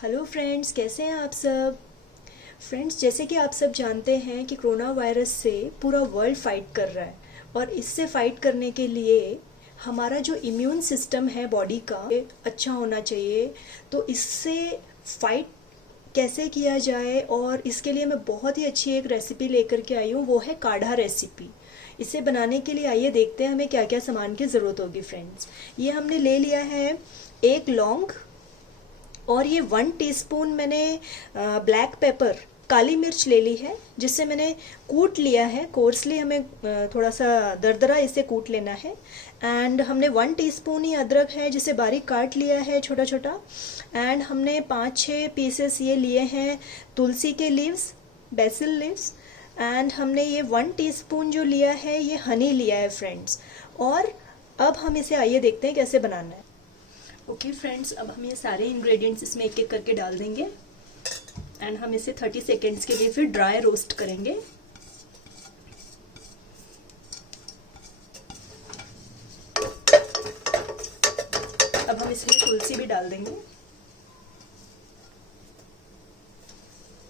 Hello friends, कैसे हैं आप सब। फ्रेंड्स, जैसे कि आप सब जानते हैं कि कोरोना वायरस से पूरा वर्ल्ड फाइट कर रहा है और इससे फाइट करने के लिए हमारा जो इम्यून सिस्टम है बॉडी का अच्छा होना चाहिए। तो इससे फाइट कैसे किया जाए, और इसके लिए मैं बहुत ही अच्छी एक रेसिपी लेकर के आई हूँ, वो है काढ़ा रेसिपी। इसे बनाने के लिए आइए देखते हैं हमें क्या क्या सामान की ज़रूरत होगी। फ्रेंड्स, ये हमने ले लिया है एक लौंग, और ये 1 टीस्पून मैंने ब्लैक पेपर काली मिर्च ले ली है, जिससे मैंने कूट लिया है कोर्सली। हमें थोड़ा सा दरदरा इसे कूट लेना है। एंड हमने 1 टीस्पून ही अदरक है जिसे बारीक काट लिया है छोटा छोटा। एंड हमने 5-6 पीसेस ये लिए हैं तुलसी के लीव्स, बेसिल लीव्स। एंड हमने ये 1 टीस्पून जो लिया है ये हनी लिया है फ्रेंड्स। और अब हम इसे आइए देखते हैं कैसे बनाना है। ओके फ्रेंड्स, अब हम ये सारे इंग्रेडिएंट्स इसमें एक एक करके डाल देंगे एंड हम इसे 30 सेकेंड्स के लिए फिर ड्राई रोस्ट करेंगे। अब हम इसमें तुलसी भी डाल देंगे।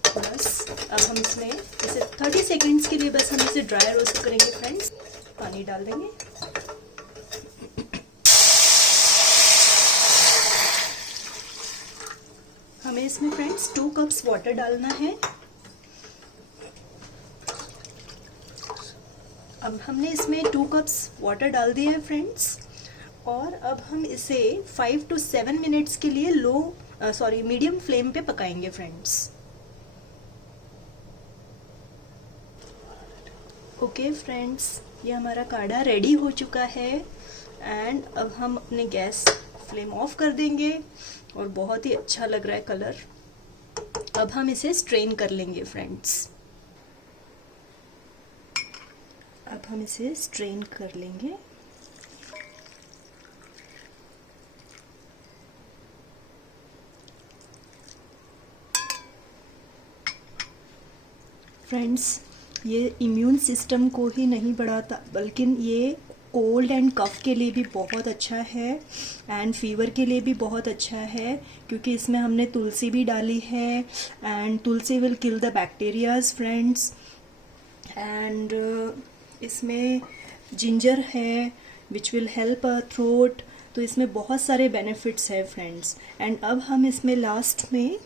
बस अब हम इसमें इसे 30 सेकेंड्स के लिए बस हम इसे ड्राई रोस्ट करेंगे फ्रेंड्स। पानी डाल देंगे। हमें इसमें फ्रेंड्स 2 कप्स वाटर डालना है। अब हमने इसमें 2 कप्स वाटर डाल दिया है फ्रेंड्स, और अब हम इसे 5 to 7 मिनट्स के लिए मीडियम फ्लेम पे पकाएंगे फ्रेंड्स। ओके फ्रेंड्स, ये हमारा काढ़ा रेडी हो चुका है। एंड अब हम अपने गैस फ्लेम ऑफ कर देंगे, और बहुत ही अच्छा लग रहा है कलर। अब हम इसे स्ट्रेन कर लेंगे फ्रेंड्स। अब हम इसे स्ट्रेन कर लेंगे। फ्रेंड्स, ये इम्यून सिस्टम को ही नहीं बढ़ाता, बल्कि ये कोल्ड एंड कफ के लिए भी बहुत अच्छा है एंड फीवर के लिए भी बहुत अच्छा है, क्योंकि इसमें हमने तुलसी भी डाली है। And Tulsi will kill the bacterias friends. And इसमें जिंजर है which will help our throat. तो इसमें बहुत सारे बेनिफिट्स है फ्रेंड्स। एंड अब हम इसमें लास्ट में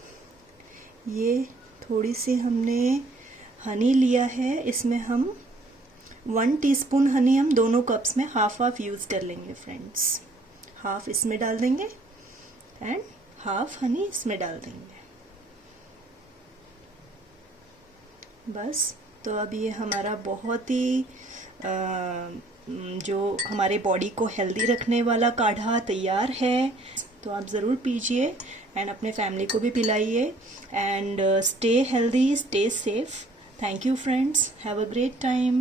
ये थोड़ी सी हमने हनी लिया है, इसमें हम 1 टीस्पून हनी हम दोनों कप्स में हाफ यूज़ कर लेंगे फ्रेंड्स। हाफ इसमें डाल देंगे एंड हाफ हनी इसमें डाल देंगे। बस, तो अब ये हमारा बहुत ही जो हमारे बॉडी को हेल्दी रखने वाला काढ़ा तैयार है। तो आप ज़रूर पीजिए एंड अपने फैमिली को भी पिलाइए। And stay healthy, stay safe. Thank you friends. Have a great time.